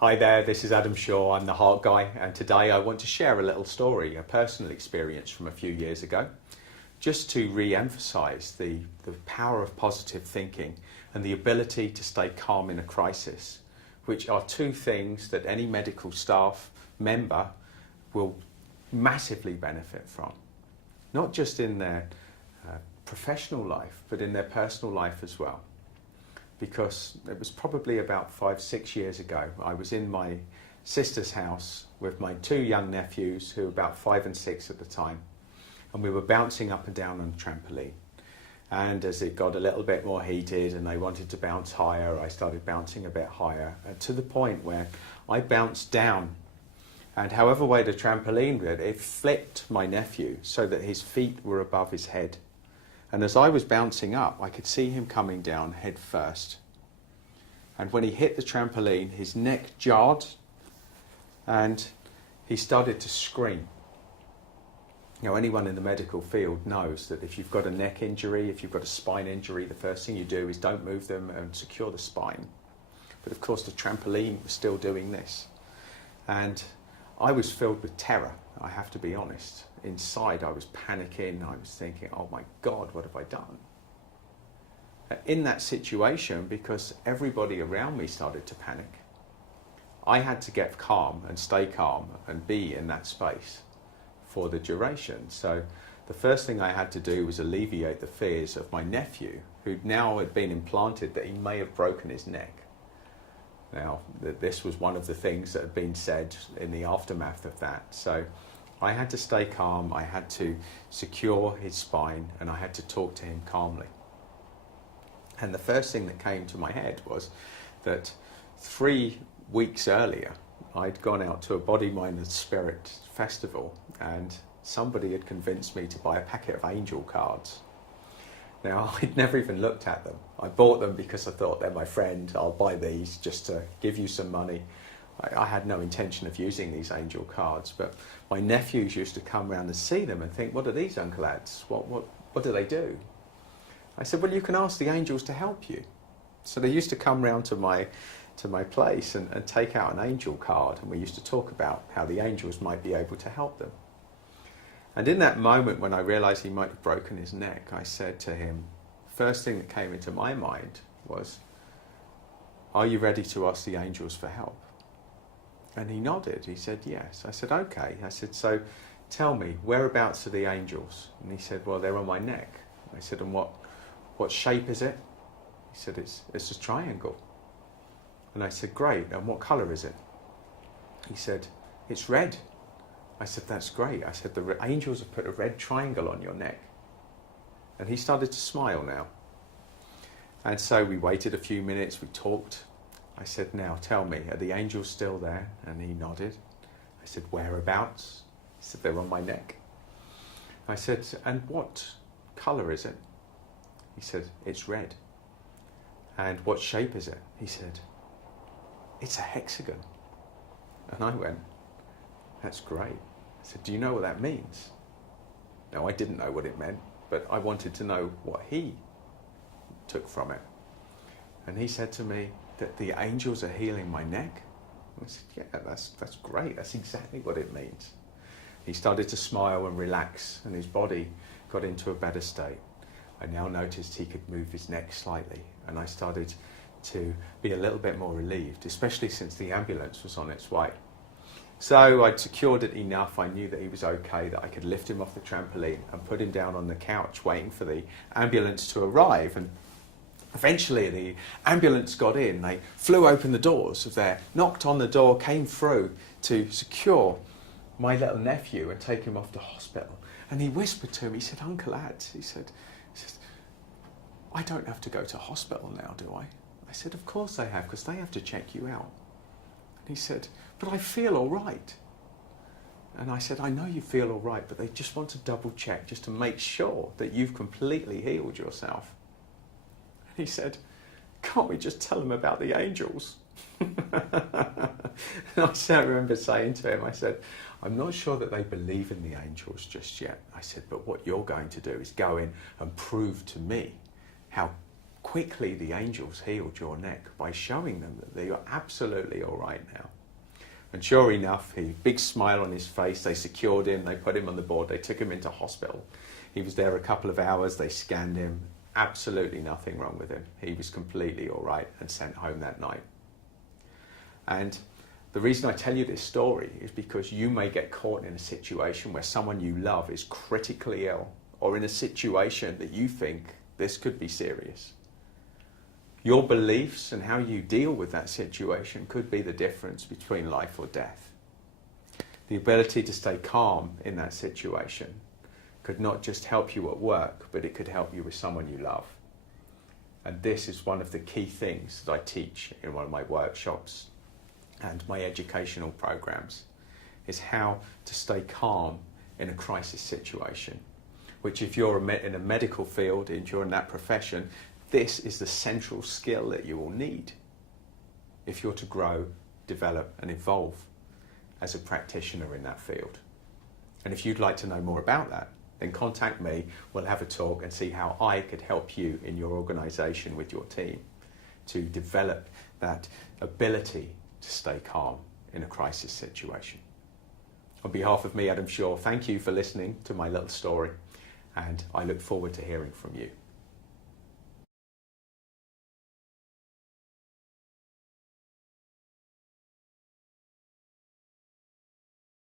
Hi there, this is Adam Shaw. I'm the Heart Guy, and today I want to share a little story, a personal experience from a few years ago, just to re-emphasize the power of positive thinking and the ability to stay calm in a crisis, which are two things that any medical staff member will massively benefit from, not just in their professional life, but in their personal life as well. Because it was probably about 5-6 years ago. I was in my sister's house with my two young nephews, who were about 5 and 6 at the time, and we were bouncing up and down on a trampoline. And as it got a little bit more heated and they wanted to bounce higher, I started bouncing a bit higher, to the point where I bounced down. And however way the trampoline did, it flipped my nephew so that his feet were above his head. And as I was bouncing up, I could see him coming down head first. And when he hit the trampoline, his neck jarred and he started to scream. You know, anyone in the medical field knows that if you've got a neck injury, if you've got a spine injury, the first thing you do is don't move them and secure the spine. But of course the trampoline was still doing this. And I was filled with terror, I have to be honest. Inside I was panicking, I was thinking, oh my God, what have I done? In that situation, because everybody around me started to panic, I had to get calm and stay calm and be in that space for the duration. So the first thing I had to do was alleviate the fears of my nephew, who now had been implanted that he may have broken his neck. Now, this was one of the things that had been said in the aftermath of that. So I had to stay calm, I had to secure his spine, and I had to talk to him calmly. And the first thing that came to my head was that 3 weeks earlier, I'd gone out to a Body, Mind and Spirit festival, and somebody had convinced me to buy a packet of angel cards. Now, I'd never even looked at them. I bought them because I thought, they're my friend, I'll buy these just to give you some money. I had no intention of using these angel cards, but my nephews used to come round and see them and think, what are these, Uncle Ads? What do they do? I said, well, you can ask the angels to help you. So they used to come round to my place and take out an angel card, and we used to talk about how the angels might be able to help them. And in that moment when I realised he might have broken his neck, I said to him, first thing that came into my mind was, are you ready to ask the angels for help? And he nodded. He said, yes. I said, okay. I said, so tell me, whereabouts are the angels? And he said, well, they're on my neck. I said, and what shape is it? He said, it's a triangle. And I said, great. And what colour is it? He said, it's red. I said, that's great. I said, the angels have put a red triangle on your neck. And he started to smile now. And so we waited a few minutes, we talked. I said, now tell me, are the angels still there? And he nodded. I said, whereabouts? He said, they're on my neck. I said, and what colour is it? He said, it's red. And what shape is it? He said, it's a hexagon. And I went, that's great. I said, do you know what that means? No, I didn't know what it meant, but I wanted to know what he took from it. And he said to me that the angels are healing my neck. I said, yeah, that's great. That's exactly what it means. He started to smile and relax, and his body got into a better state. I now noticed he could move his neck slightly, and I started to be a little bit more relieved, especially since the ambulance was on its way. So I'd secured it enough, I knew that he was okay, that I could lift him off the trampoline and put him down on the couch waiting for the ambulance to arrive. And eventually the ambulance got in, they flew open the doors of there, knocked on the door, came through to secure my little nephew and take him off to hospital. And he whispered to me, he said, Uncle Ads, he said, I don't have to go to hospital now, do I? I said, of course they have, because they have to check you out. And he said, but I feel all right. And I said, I know you feel all right, but they just want to double check, just to make sure that you've completely healed yourself. And he said, can't we just tell them about the angels? And I remember saying to him, I said, I'm not sure that they believe in the angels just yet. I said, but what you're going to do is go in and prove to me how quickly the angels healed your neck by showing them that they are absolutely all right now. And sure enough, big smile on his face, they secured him, they put him on the board, they took him into hospital. He was there a couple of hours, they scanned him, absolutely nothing wrong with him. He was completely all right and sent home that night. And the reason I tell you this story is because you may get caught in a situation where someone you love is critically ill, or in a situation that you think this could be serious. Your beliefs and how you deal with that situation could be the difference between life or death. The ability to stay calm in that situation could not just help you at work, but it could help you with someone you love. And this is one of the key things that I teach in one of my workshops and my educational programs, is how to stay calm in a crisis situation, which if you're in a medical field, if you're in that profession, this is the central skill that you will need if you're to grow, develop and evolve as a practitioner in that field. And if you'd like to know more about that, then contact me, we'll have a talk and see how I could help you in your organisation with your team to develop that ability to stay calm in a crisis situation. On behalf of me, Adam Shaw, thank you for listening to my little story, and I look forward to hearing from you.